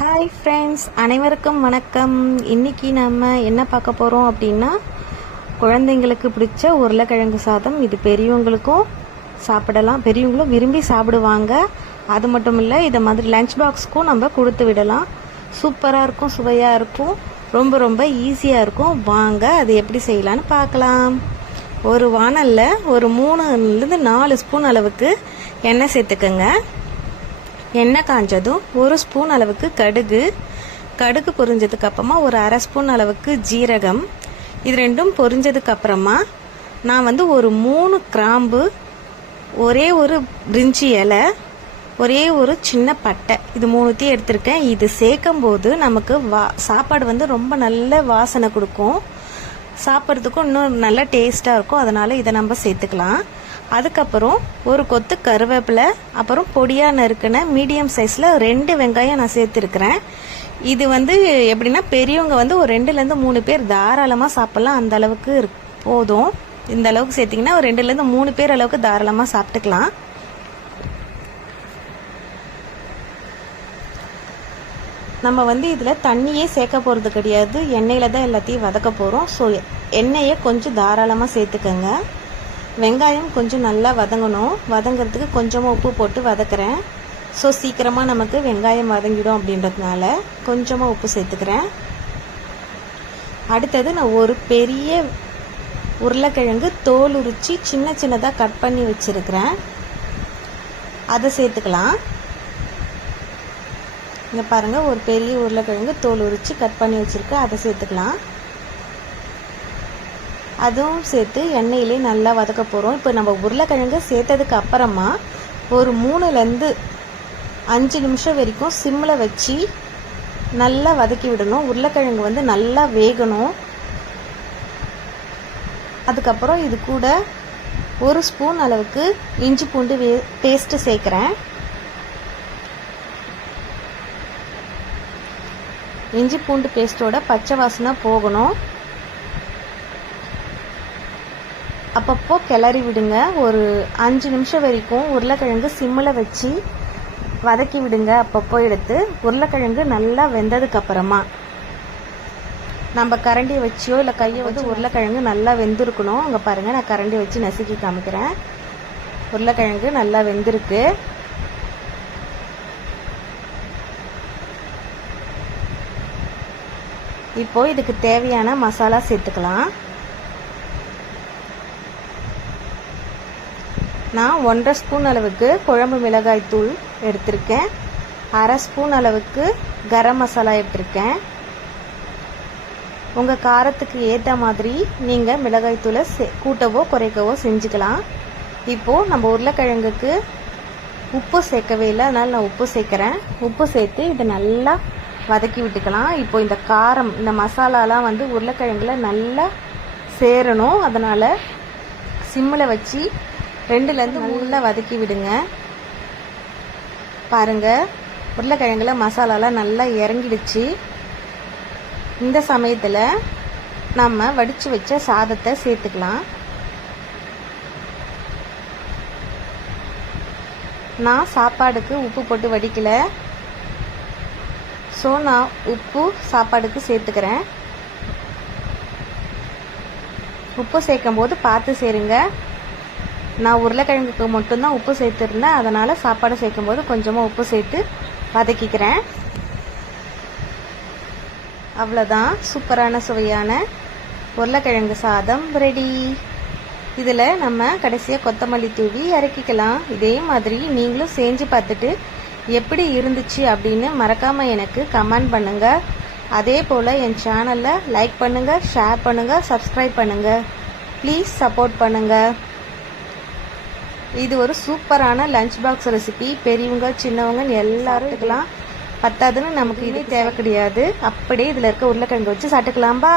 Hi friends, அனைவருக்கும் வணக்கம். இன்றைக்கி நம்ம என்ன பார்க்க போகிறோம் அப்படின்னா, குழந்தைங்களுக்கு பிடிச்ச உருளைக்கிழங்கு சாதம். இது பெரியவங்களுக்கும் சாப்பிடலாம், பெரியவங்களும் விரும்பி சாப்பிடுவாங்க. அது மட்டும் இல்லை, இதை மாதிரி லஞ்ச் பாக்ஸுக்கும் நம்ம கொடுத்து விடலாம். சூப்பராக இருக்கும், சுவையாக இருக்கும், ரொம்ப ரொம்ப ஈஸியாக இருக்கும். வாங்க அது எப்படி செய்யலான்னு பார்க்கலாம். ஒரு வாணலில் ஒரு 3-4 ஸ்பூன் அளவுக்கு எண்ணெய் சேர்த்துக்கோங்க. எண்ணெய் காஞ்சதும் 1 ஸ்பூன் அளவுக்கு கடுகு பொரிஞ்சதுக்கு அப்புறமா ஒரு 1/2 ஸ்பூன் அளவுக்கு ஜீரகம். இது ரெண்டும் பொரிஞ்சதுக்கு அப்புறமா நான் ஒரு 3 கிராம்பு, ஒரே ஒரு பிரிஞ்சி இலை, ஒரே ஒரு சின்ன பட்டை, இது 3த்தையும் எடுத்திருக்கேன். இது சேர்க்கும் போது நமக்கு சாப்பாடு ரொம்ப நல்ல வாசனை கொடுக்கும், சாப்பிட்றதுக்கும் இன்னும் நல்ல டேஸ்ட்டாக இருக்கும். அதனால் இதை நம்ம சேர்த்துக்கலாம். அதுக்கப்புறம் ஒரு கொத்து கருவேப்பிலை, அப்புறம் பொடியாக நறுக்கின மீடியம் சைஸில் 2 வெங்காயம் நான் சேர்த்துருக்கிறேன். இது எப்படின்னா, பெரியவங்க ஒரு 2-3 பேர் தாராளமாக சாப்பிட்லாம். அந்த அளவுக்கு போதும். இந்த அளவுக்கு சேர்த்திங்கன்னா ஒரு 2-3 பேர் அளவுக்கு தாராளமாக சாப்பிட்டுக்கலாம். நம்ம இதில் தண்ணியே சேர்க்க போகிறது கிடையாது, எண்ணெயில் தான் எல்லாத்தையும் வதக்க போகிறோம். ஸோ எண்ணெயை கொஞ்சம் தாராளமாக சேர்த்துக்கங்க. வெங்காயம் கொஞ்சம் நல்லா வதங்கணும். வதங்கிறதுக்கு கொஞ்சமாக உப்பு போட்டு வதக்குறேன். ஸோ சீக்கிரமாக நமக்கு வெங்காயம் வதங்கிடும் அப்படின்றதுனால கொஞ்சமாக உப்பு சேர்த்துக்கிறேன். அடுத்தது நான் ஒரு பெரிய உருளைக்கிழங்கு தோல் உரித்து சின்னதாக கட் பண்ணி வச்சுருக்கிறேன். அதை சேர்த்துக்கலாம். இங்கே பாருங்கள், ஒரு பெரிய உருளைக்கிழங்கு தோல் உரித்து கட் பண்ணி வச்சுருக்கேன். அதை சேர்த்துக்கலாம். அதுவும் சேர்த்து எண்ணெயிலே நல்லா வதக்க போகிறோம். இப்போ நம்ம உருளைக்கிழங்கு சேர்த்ததுக்கு அப்புறமா ஒரு 3-5 நிமிஷம் வரைக்கும் சிம்மில் வச்சு நல்லா வதக்கி விடணும். உருளைக்கிழங்கு நல்லா வேகணும். அதுக்கப்புறம் இது கூட 1 ஸ்பூன் அளவுக்கு இஞ்சி பூண்டு பேஸ்ட்டு சேர்க்குறேன். இஞ்சி பூண்டு பேஸ்ட்டோட பச்சை வாசனை போகணும். அப்பப்போ கிளறி விடுங்க. ஒரு 5 நிமிஷம் வரைக்கும் உருளைக்கிழங்கு சிம்மில் வச்சு வதக்கி விடுங்க. அப்பப்போ எடுத்து உருளைக்கிழங்கு நல்லா வெந்ததுக்கு அப்புறமா நம்ம கரண்டியை வச்சியோ இல்லை கையை உருளைக்கிழங்கு நல்லா வெந்திருக்கணும். அங்கே பாருங்கள், நான் கரண்டி வச்சு நசுக்கி காமிக்கிறேன். உருளைக்கிழங்கு நல்லா வெந்திருக்கு. இப்போ இதுக்கு தேவையான மசாலா சேர்த்துக்கலாம். நான் 1/2 ஸ்பூன் அளவுக்கு குழம்பு மிளகாய் தூள் எடுத்திருக்கேன். 1/2 ஸ்பூன் அளவுக்கு கரம் மசாலா எடுத்திருக்கேன். உங்கள் காரத்துக்கு ஏற்ற மாதிரி நீங்கள் மிளகாய் தூளை கூட்டவோ குறைக்கவோ செஞ்சுக்கலாம். இப்போது நம்ம உருளைக்கிழங்குக்கு உப்பு சேர்க்கவே இல்லை, அதனால் நான் உப்பு சேர்க்குறேன். உப்பு சேர்த்து இதை நல்லா வதக்கி விட்டுக்கலாம். இப்போ இந்த காரம், இந்த மசாலாலாம் உருளைக்கிழங்குல நல்லா சேரணும். அதனால் சிம்மில் வச்சு 2-3 நல்லா வதக்கி விடுங்க. பாருங்கள், உருளைக்கிழங்குல மசாலாலாம் நல்லா இறங்கிடுச்சு. இந்த சமயத்தில் நம்ம வடித்து வச்ச சாதத்தை சேர்த்துக்கலாம். நான் சாப்பாடுக்கு உப்பு போட்டு வடிக்கலை, ஸோ நான் உப்பு சாப்பாடுக்கு சேர்த்துக்கிறேன். உப்பு சேர்க்கும் போது பார்த்து சேருங்க. நான் உருளைக்கிழங்குக்கு மட்டும்தான் உப்பு சேர்த்துருந்தேன், அதனால் சாப்பாடு சேர்க்கும்போது கொஞ்சமாக உப்பு சேர்த்து வதக்கிக்கிறேன். அவ்வளோதான், சூப்பரான சுவையான உருளைக்கிழங்கு சாதம் ரெடி. இதில் நம்ம கடைசியாக கொத்தமல்லி தூவி இறக்கிக்கலாம். இதே மாதிரி நீங்களும் செஞ்சு பார்த்துட்டு எப்படி இருந்துச்சு அப்படின்னு மறக்காமல் எனக்கு கமெண்ட் பண்ணுங்கள். அதே போல் என் சேனலில் லைக் பண்ணுங்கள், ஷேர் பண்ணுங்கள், சப்ஸ்கிரைப் பண்ணுங்கள். ப்ளீஸ் சப்போர்ட் பண்ணுங்கள். இது ஒரு சூப்பரான லஞ்ச் பாக்ஸ் ரெசிபி. பெரியவங்க சின்னவங்க எல்லாரும் எடுக்கலாம். பத்தாதுன்னு நமக்கு இது தேவை கிடையாது. அப்படியே இதில் இருக்க உருளைக்கிழங்கு வச்சு சாப்பிட்டுக்கலாம். பா.